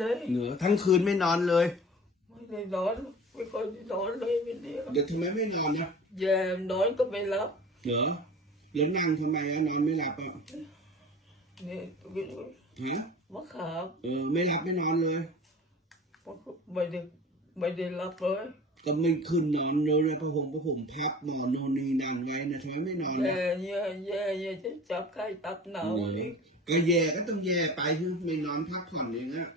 เลยเหนือทั้งคืนไม่นอนเลย ไม่ได้นอนไม่ค่อยได้นอนเลยวันนี้เดี๋ยวทำไมไม่นอนนะแย่นอนก็ไม่รับเหรอแล้วนั่งทำไมอะนอนไม่หลับอะนี่ฮะมะขามเออไม่หลับไม่นอนเลยไม่ได้ไม่ได้รับเลยก็ไม่ขึ้นนอนเลยพระห่มพระห่มพับหมอนโนนนีนันไว้นะทำไมไม่นอนนะแย่แย่แย่แย่จะจับไข้ตับหนาวอีกก็แย่ก็ต้องแย่ไปคือไม่นอนพักผ่อนอย่างเงี้ย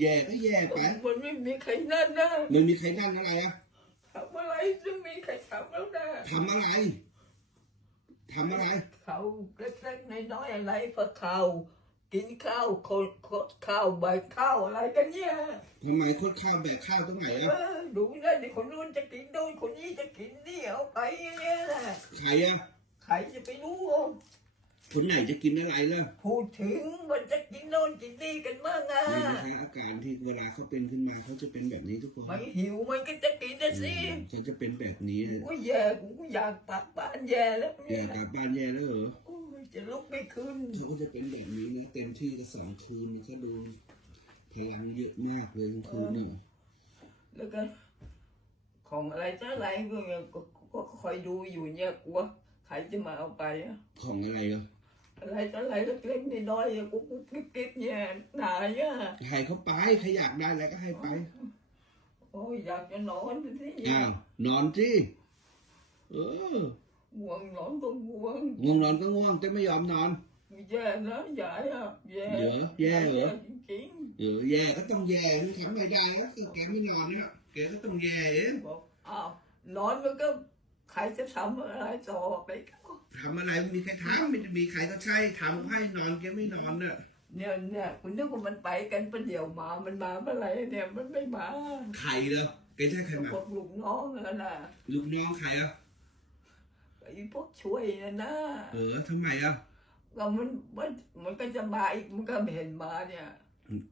แย่ก็แย่ไป มันไม่มีใครนั่นนะไม่มีใครนั่นอะไรอะทำอะไรจะมีใครทำแล้วนะทำอะไรทำอะไร เขาเล็กๆน้อยๆอะไรพอเขากินข้าวคนคนข้าวใบข้าวอะไรกันเนี่ยทำไมคดข้าวแบกข้าวตรงไหนเออะอดูนะเด็กคนนู้นจะกินนู่นคนนี้จะกินนี่เอาไปอย่างเงี้ยนะใครอะใครจะไปรู้ คนไหนจะกินอะไรล่ะพูดถึงมันจะกินโน่นกินนี่กันบ้างอะนี่นะคะอาการที่เวลาเขาเป็นขึ้นมาเขาจะเป็นแบบนี้ทุกคนไม่หิวมันก็จะกินนะสิเขาจะเป็นแบบนี้กูแย่กูอยากปักบ้านแย่แล้วอย่ากลับบ้านแย่แล้วเหรอโอ้ยจะลุกไม่ขึ้นเขาก็จะเป็นแบบนี้นะเต็มที่ก็สองคืนเขาดูพลังเยอะมากเลยทั้งคืนน่ะแล้วก็ของอะไรจ้าอะไรก็ยังก็ก็ก็คอยดูอยู่เนี่ยกลัวใครจะมาเอาไปอะของอะไรอะ อะไรต่ออะไรเล็กๆน้อยๆอะกูกูกิ๊บๆเนี่ยหนาเนี่ยให้เขาไปใครอยากได้แล้วก็ให้ไป โอ้ยอยากจะนอนสิอ้าวนอนสิเออง่วงนอนก็ง่วงง่วงนอนก็ง่วงแต่ไม่ยอมนอนแย่นะยายอะแย่เดี๋ยวแย่เหรอจริงเออแย่ก็ต้องแย่ทำไม่ได้ก็คือแกไม่นอนเนี่ยแกก็ต้องแย่เองๆบอกอ้าวนอนมันก็ ใครจะทำอะไรต่อไปก็ทำอะไรไม่มีใครทำไม่มีใครก็ใช่ทำให้นอนแกไม่นอนน่ะเนี่ยเนี่ยคุณนึกว่ามันไปกันประเดี๋ยวมา มันมาเมื่อไหร่เนี่ยมันไม่มา ใครเหรอแกใช่ใครมาพวกลูกน้องอะนะลูกน้องใครอะไอ้พวกช่วยนะนะเออทำไมอะก็มันมันมันก็จะมาอีกมันก็ไม่เห็นมาเนี่ย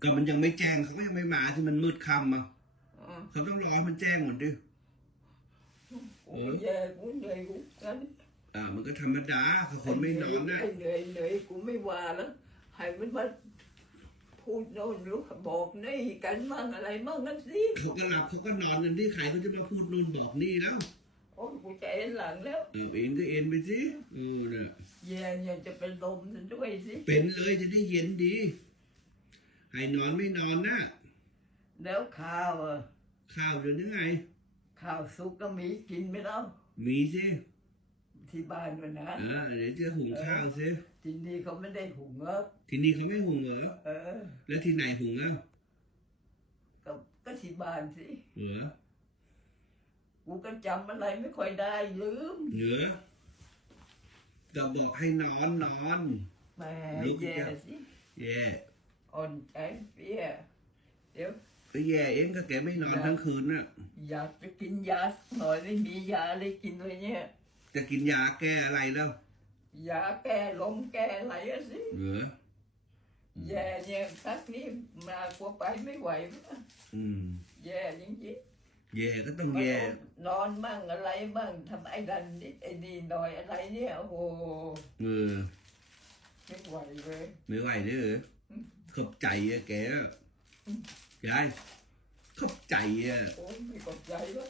ก็มันยังไม่แจ้งเขาก็ยังไม่มาที่มันมืดค่ำอะเออเขาต้องรอให้มันแจ้งหมดดิกู แย่กูเหนื่อยกูกันอ่ามันก็ธรรมดาเขาคนไม่นอนนะไเหนื่อยเหนื่อยกูไม่ว่าแล้วให้มันมาพูดโน่นลูกบอกนี่กันมั่งอะไรมั่งนั่นสิเขาก็หลับเขาก็นอนกันที่ใครเขาจะมาพูดนู่นบอกนี่แล้วโอ้ยกูใจหลังแล้วเออเอ็นก็เอ็นไปสิเออเนี่ยแย่เนี่ยจะเป็นลมซะด้วยสิเป็นเลยจะได้เย็นดีให้นอนไม่นอนนะแล้วข้าวอะข้าวเดี๋ยวนี้ไง ข้าวสุกก็มีกินไหมเล่ามีสิที่บ้านมันนะอ่าเดี๋ยวจะหุงข้าวสิที่นี่เขาไม่ได้หุงเออที่นี่เขาไม่หุงเหรอเออ แล้วที่ไหนหุงอะก็ก็ที่บ้านสิเหรอกูก็จำอะไรไม่ค่อยได้ลืมเหรอก็บอกให้นอนนอนแหม่ลุกแย่จ้ะสิแย่อ่อนใจเปี้ยเดี๋ยว ก็แย่เองก็แกไม่นอนทั้งคืนน่ะ อยากจะกินยาสักหน่อยไม่มียาเลยกินเลยเนี่ย จะกินยาแก้อะไรแล้ว ยาแก้ลมแก้อะไรอะสิเหรอแย่เนี่ยทักนี้มากลัวไปไม่ไหวนะอืม แย่จริงแย่ก็ต้องๆแย่ นอนบ้างอะไรบ้างทำไอ้ดันนิดไอ้นี่หน่อยอะไรเนี่ยโอ้โหเออไม่ไหวเลย ไม่ไหวเด้อขอบใจอะแกอะ ยายขอบใจอะโอ้ยไม่กดใจแล้ว